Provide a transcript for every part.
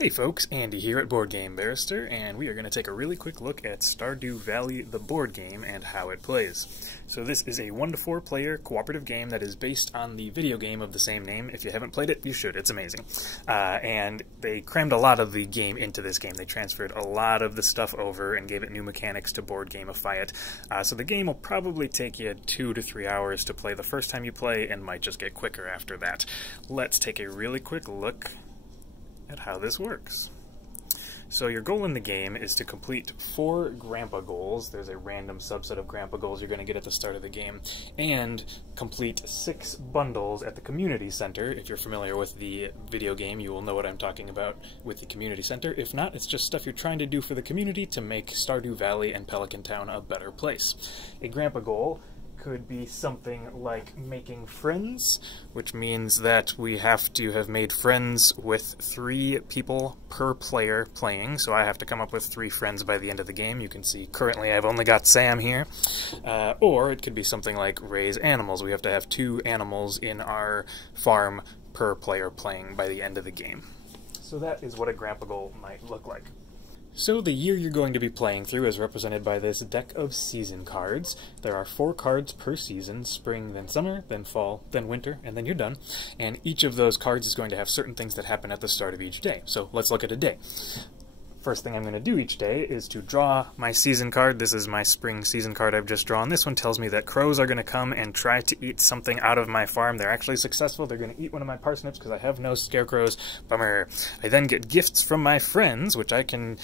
Hey folks, Andy here at Board Game Barrister, and we are going to take a really quick look at Stardew Valley, the board game, and how it plays. So this is a 1 to 4 player cooperative game that is based on the video game of the same name. If you haven't played it, you should. It's amazing. And they crammed a lot of the game into this game. They transferred a lot of the stuff over and gave it new mechanics to board gamify it. So the game will probably take you 2 to 3 hours to play the first time you play, and might just get quicker after that. Let's take a really quick look at how this works. So your goal in the game is to complete 4 grandpa goals. There's a random subset of grandpa goals you're going to get at the start of the game, and complete 6 bundles at the community center. If you're familiar with the video game, you will know what I'm talking about with the community center. If not, it's just stuff you're trying to do for the community to make Stardew Valley and Pelican Town a better place. A grandpa goal could be something like making friends, which means that we have to have made friends with 3 people per player playing, so I have to come up with 3 friends by the end of the game. You can see currently I've only got Sam here. Or it could be something like raise animals. We have to have 2 animals in our farm per player playing by the end of the game. So that is what a grandpa goal might look like. So the year you're going to be playing through is represented by this deck of season cards. There are 4 cards per season: spring, then summer, then fall, then winter, and then you're done. And each of those cards is going to have certain things that happen at the start of each day. So let's look at a day. First thing I'm going to do each day is to draw my season card. This is my spring season card I've just drawn. This one tells me that crows are going to come and try to eat something out of my farm. They're actually successful. They're going to eat one of my parsnips because I have no scarecrows. Bummer. I then get gifts from my friends, which I can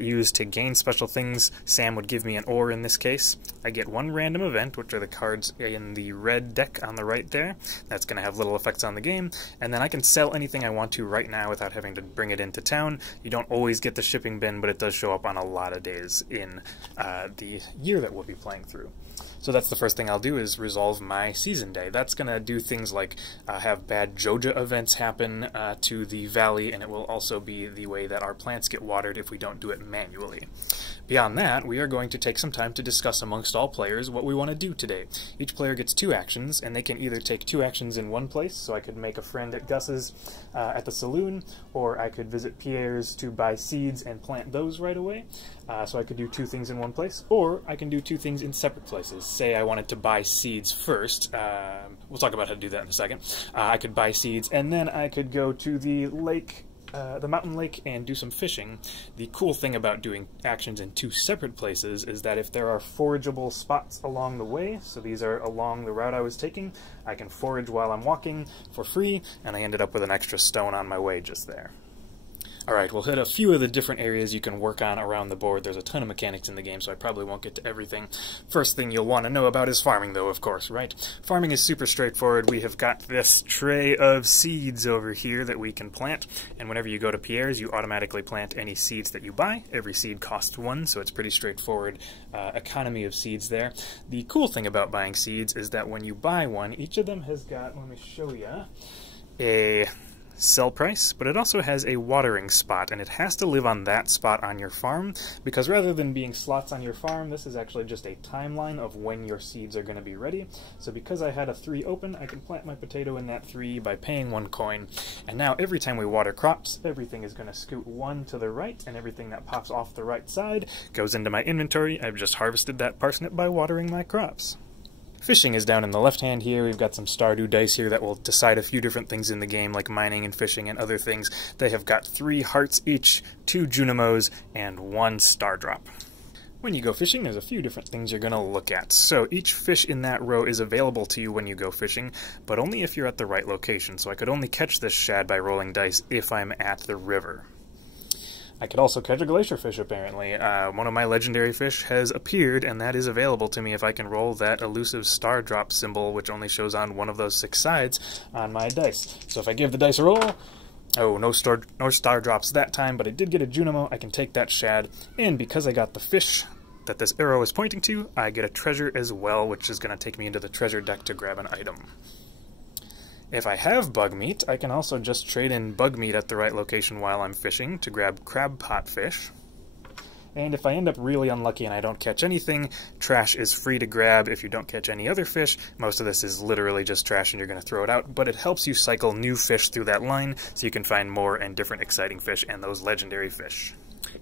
use to gain special things. Sam would give me an ore in this case. I get 1 random event, which are the cards in the red deck on the right there. That's going to have little effects on the game. And then I can sell anything I want to right now without having to bring it into town. You don't always get the shipping bin, but it does show up on a lot of days in the year that we'll be playing through. So that's the first thing I'll do, is resolve my season day. That's going to do things like have bad Joja events happen to the valley, and it will also be the way that our plants get watered if we don't do it manually. Beyond that, we are going to take some time to discuss amongst all players what we want to do today. Each player gets 2 actions, and they can either take 2 actions in one place, so I could make a friend at Gus's at the saloon, or I could visit Pierre's to buy seeds and plant those right away. So I could do 2 things in one place, or I can do 2 things in separate places. Say I wanted to buy seeds first. We'll talk about how to do that in a second. I could buy seeds, and then I could go to the lake, the mountain lake, and do some fishing. The cool thing about doing actions in 2 separate places is that if there are forageable spots along the way, so these are along the route I was taking, I can forage while I'm walking for free, and I ended up with an extra stone on my way just there. Alright, we'll hit a few of the different areas you can work on around the board. There's a ton of mechanics in the game, so I probably won't get to everything. First thing you'll want to know about is farming, though, of course, right? Farming is super straightforward. We have got this tray of seeds over here that we can plant, and whenever you go to Pierre's, you automatically plant any seeds that you buy. Every seed costs 1, so it's pretty straightforward economy of seeds there. The cool thing about buying seeds is that when you buy one, each of them has got, let me show you, a sell price, but it also has a watering spot, and it has to live on that spot on your farm, because rather than being slots on your farm, this is actually just a timeline of when your seeds are going to be ready. So because I had a 3 open, I can plant my potato in that 3 by paying 1 coin, and now every time we water crops, everything is going to scoot 1 to the right, and everything that pops off the right side goes into my inventory. I've just harvested that parsnip by watering my crops. Fishing is down in the left hand here. We've got some Stardew dice here that will decide a few different things in the game, like mining and fishing and other things. They have got 3 hearts each, 2 Junimos, and 1 star drop. When you go fishing, there's a few different things you're going to look at. So each fish in that row is available to you when you go fishing, but only if you're at the right location. So I could only catch this shad by rolling dice if I'm at the river. I could also catch a glacier fish, apparently. One of my legendary fish has appeared, and that is available to me if I can roll that elusive star drop symbol, which only shows on one of those 6 sides on my dice. So if I give the dice a roll, oh, no star drops that time, but I did get a Junimo. I can take that shad, and because I got the fish that this arrow is pointing to, I get a treasure as well, which is going to take me into the treasure deck to grab an item. If I have bug meat, I can also just trade in bug meat at the right location while I'm fishing to grab crab pot fish. And if I end up really unlucky and I don't catch anything, trash is free to grab. If you don't catch any other fish, most of this is literally just trash and you're going to throw it out, but it helps you cycle new fish through that line so you can find more and different exciting fish and those legendary fish.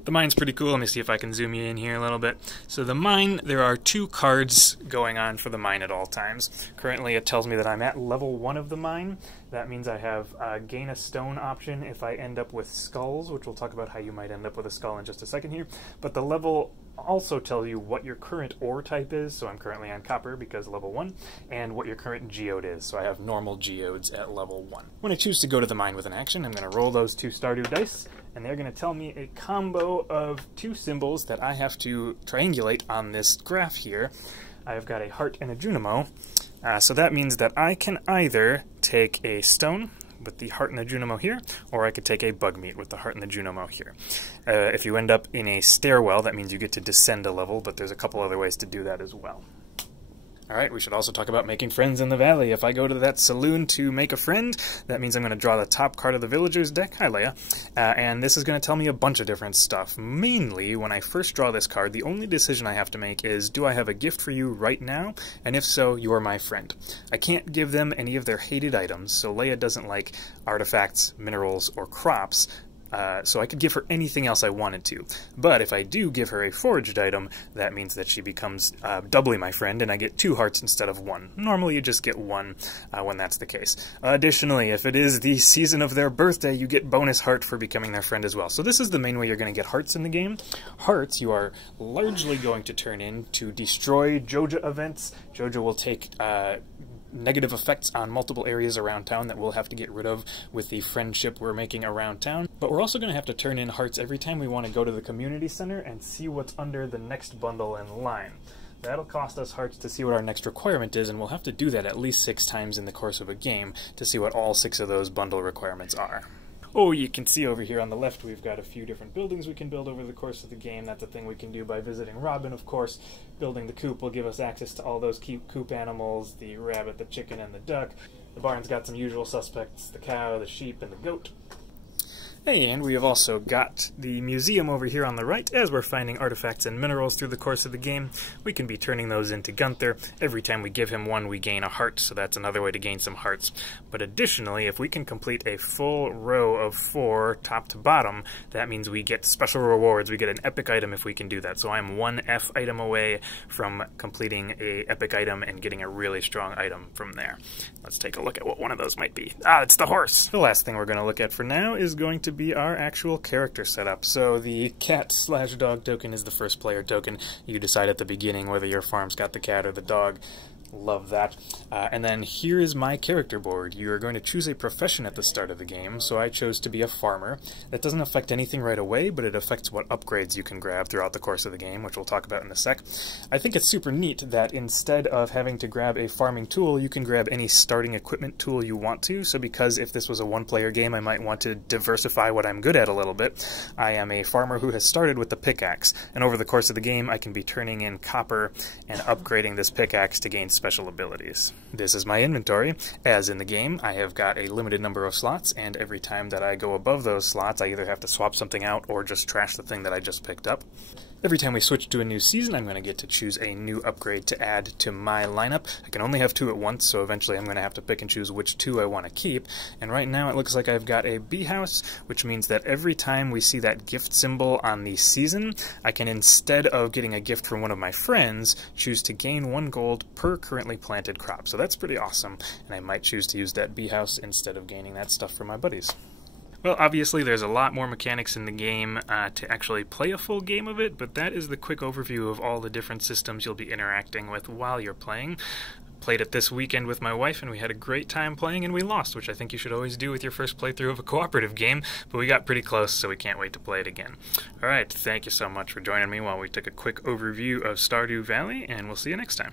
The mine's pretty cool. Let me see if I can zoom you in here a little bit. So the mine, there are 2 cards going on for the mine at all times. Currently it tells me that I'm at level 1 of the mine. That means I have a gain a stone option if I end up with skulls, which we'll talk about how you might end up with a skull in just a second here. But the level also tells you what your current ore type is, so I'm currently on copper because level 1, and what your current geode is, so I have normal geodes at level 1. When I choose to go to the mine with an action, I'm going to roll those 2 Stardew dice, and they're going to tell me a combo of 2 symbols that I have to triangulate on this graph here. I've got a heart and a Junimo, so that means that I can either take a stone with the heart and the Junimo here, or I could take a bug meat with the heart and the Junimo here. If you end up in a stairwell, that means you get to descend a level, but there's a couple other ways to do that as well. Alright, we should also talk about making friends in the valley. If I go to that saloon to make a friend, that means I'm going to draw the top card of the villager's deck. Hi, Leia. And this is going to tell me a bunch of different stuff. Mainly, when I first draw this card, the only decision I have to make is, do I have a gift for you right now? And if so, you're my friend. I can't give them any of their hated items, so Leia doesn't like artifacts, minerals, or crops. So I could give her anything else I wanted to. But if I do give her a foraged item, that means that she becomes doubly my friend, and I get 2 hearts instead of 1. Normally you just get 1 when that's the case. Additionally, if it is the season of their birthday, you get bonus heart for becoming their friend as well. So this is the main way you're going to get hearts in the game. Hearts you are largely going to turn in to destroy Joja events. Joja will take negative effects on multiple areas around town that we'll have to get rid of with the friendship we're making around town. But we're also going to have to turn in hearts every time we want to go to the community center and see what's under the next bundle in line. That'll cost us hearts to see what our next requirement is, and we'll have to do that at least 6 times in the course of a game to see what all 6 of those bundle requirements are. Oh, you can see over here on the left we've got a few different buildings we can build over the course of the game. That's a thing we can do by visiting Robin, of course. Building the coop will give us access to all those coop animals, the rabbit, the chicken, and the duck. The barn's got some usual suspects, the cow, the sheep, and the goat. And we have also got the museum over here on the right. As we're finding artifacts and minerals through the course of the game, we can be turning those into Gunther. Every time we give him 1, we gain a heart, so that's another way to gain some hearts. But additionally, if we can complete a full row of 4, top to bottom, that means we get special rewards. We get an epic item if we can do that. So I'm 1 F item away from completing a epic item and getting a really strong item from there. Let's take a look at what one of those might be. Ah, it's the horse! The last thing we're going to look at for now is going to be our actual character setup. So the cat/dog token is the first player token. You decide at the beginning whether your farm's got the cat or the dog. Love that. And then here is my character board. You are going to choose a profession at the start of the game, so I chose to be a farmer. That doesn't affect anything right away, but it affects what upgrades you can grab throughout the course of the game, which we'll talk about in a sec. I think it's super neat that instead of having to grab a farming tool, you can grab any starting equipment tool you want to, so because if this was a one-player game, I might want to diversify what I'm good at a little bit. I am a farmer who has started with the pickaxe, and over the course of the game, I can be turning in copper and upgrading this pickaxe to gain special abilities. This is my inventory. As in the game, I have got a limited number of slots, and every time that I go above those slots, I either have to swap something out or just trash the thing that I just picked up. Every time we switch to a new season, I'm going to get to choose a new upgrade to add to my lineup. I can only have 2 at once, so eventually I'm going to have to pick and choose which 2 I want to keep. And right now it looks like I've got a bee house, which means that every time we see that gift symbol on the season, I can, instead of getting a gift from one of my friends, choose to gain 1 gold per currently planted crop. So that's pretty awesome, and I might choose to use that bee house instead of gaining that stuff from my buddies. Well, obviously there's a lot more mechanics in the game to actually play a full game of it, but that is the quick overview of all the different systems you'll be interacting with while you're playing. Played it this weekend with my wife, and we had a great time playing, and we lost, which I think you should always do with your first playthrough of a cooperative game, but we got pretty close, so we can't wait to play it again. Alright, thank you so much for joining me while we took a quick overview of Stardew Valley, and we'll see you next time.